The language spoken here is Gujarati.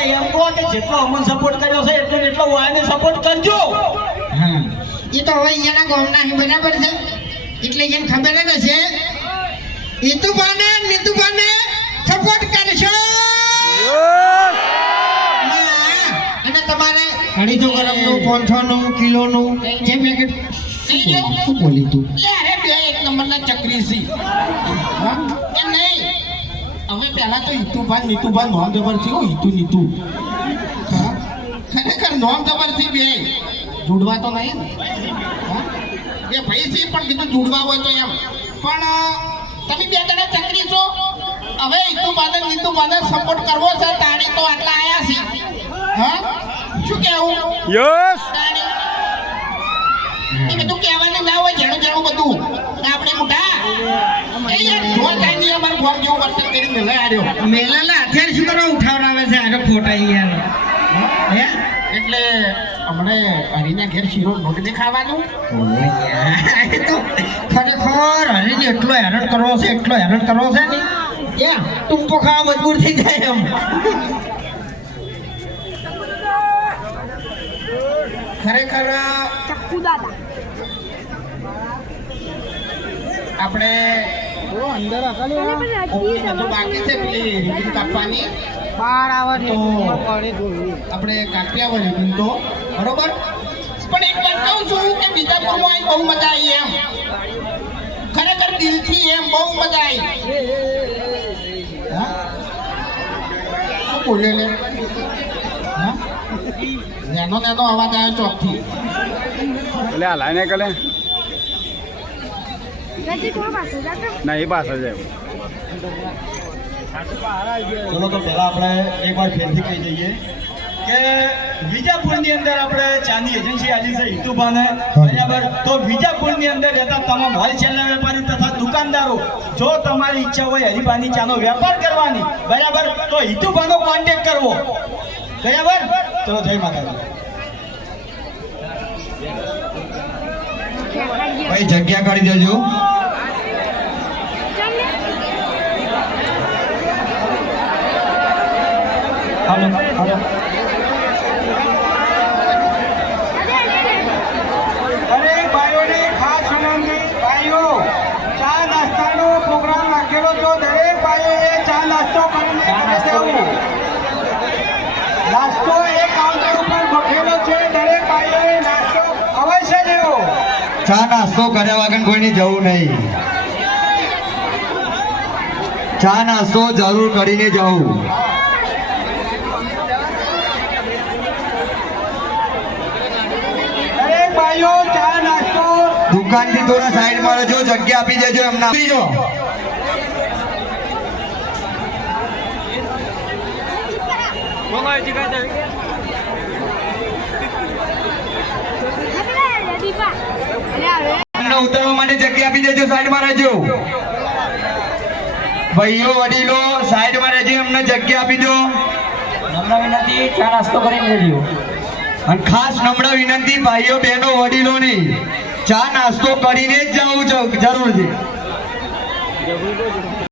પણ એમ કહો કે જેટલો અમન સપોર્ટ કર્યો છે એટલો એટલો વાયને સપોર્ટ કરજો. હા એ તો હવે અહીંયાના ગામના છે બરાબર છે એટલે એને ખબર જ હશે. નીતુભાને સપોર્ટ કરશો અને તમારે 250 ગ્રામનું 500નું કિલોનું જે પેકેટ શું બોલી તું અરે બે એક નંબરના ચક્રી છે એમ નહીં. હવે પહેલા તો નીતુભાન નોમ જબર છે. નીતુ ખરેખર નોમ જબર છે બે જોડવા તો નહીં એ ભાઈ છે પણ કીધું જોડવા હોય તો એમ પણ તમે બે જણા ચક્રી છો. હવે નીતુભાને સપોર્ટ કરવો છે તાણી તો આટલા આયા છે. હા શું કેવું યસ એ બધું કહેવાનું ના હોય જેણું બધું આપણે મોટા એ યાર જોર કાઈ નહીં અમાર ઘર જેવું વર્તન કરી મેલે આર્યો મેલાના હથિયાર શું કરવા ઉઠાવડાવે છે આનો ફોટા યાર હે એટલે હમણે હરીના ઘેર શીરો નોટને ખાવાનું તો ખરેખર હરીને એટલો હેરાન કરવો છે ને ત્યાં ટૂંપો ખાવા મજબૂર થઈ જાય એમ. ખરેખર આપણે બાકી છે પેલી રીબીન કાપવાની તો આપણે કાપી આવે રીબીન તો બરોબર. પણ એક વાત કહું છું કે બીજાપુરમાં બહુ મજા આવી એમ ખરેખર દિલથી એમ બહુ મજા આવી. શું બોલે લે નેનો અવાજ આવ્યો ચોકથી એટલે આ લાઈને કલે ના એ પાછળ જાય. ચલો તો પહેલા આપણે એકવાર ફેરથી કહી દઈએ કે વિજાપુરની અંદર આપણે ચાની એજન્સી આલી છે હિતુભાને બરાબર. તો વિજાપુરની અંદર રહેતા તમામ હોલસેલના વેપારી તથા દુકાનદારો જો તમારી ઈચ્છા હોય હરિભાની ચાનો વેપાર કરવાની બરાબર તો હિતુભાનો કોન્ટેક્ટ કરવો બરાબર. ચલો જય માતાજી. ભાઈ જગ્યા કરી દેજો. હાલો અરે ભાઈઓને ખાસ વિનંતી ભાઈઓ ચા નાસ્તાનો પ્રોગ્રામ રાખેલો તો દરેક ભાઈઓએ ચા નાસ્તો કરીને દેવું. નાસ્તો એ કાઉન્ટર ઉપર ગોઠવેલો છે દરેક ભાઈઓએ નાસ્તો અવશ્ય લેવો. ચા નાસ્તો કર્યા વગર કોઈને જવું નહીં. ચા નાસ્તો જરૂર કરીને જવું. દરેક ભાઈઓ ચા નાસ્તો દુકાનથી થોડા સાઈડમાં રહેજો, જગ્યા આપી દેજો એમને. આપીજો. એમને ઉતરવા માટે જગ્યા આપી દેજો, સાઈડમાં રહેજો. ભાઈઓ વડીલો સાઈડમાં રહેજો, એમને જગ્યા આપી દો. નમ્ર વિનંતી ચા નાસ્તો કરીને લેજો. અને ખાસ નમ્ર વિનંતી ભાઈઓ બહેનો વડીલોની ચા નાસ્તો કરીને જ જવું જરૂર છે.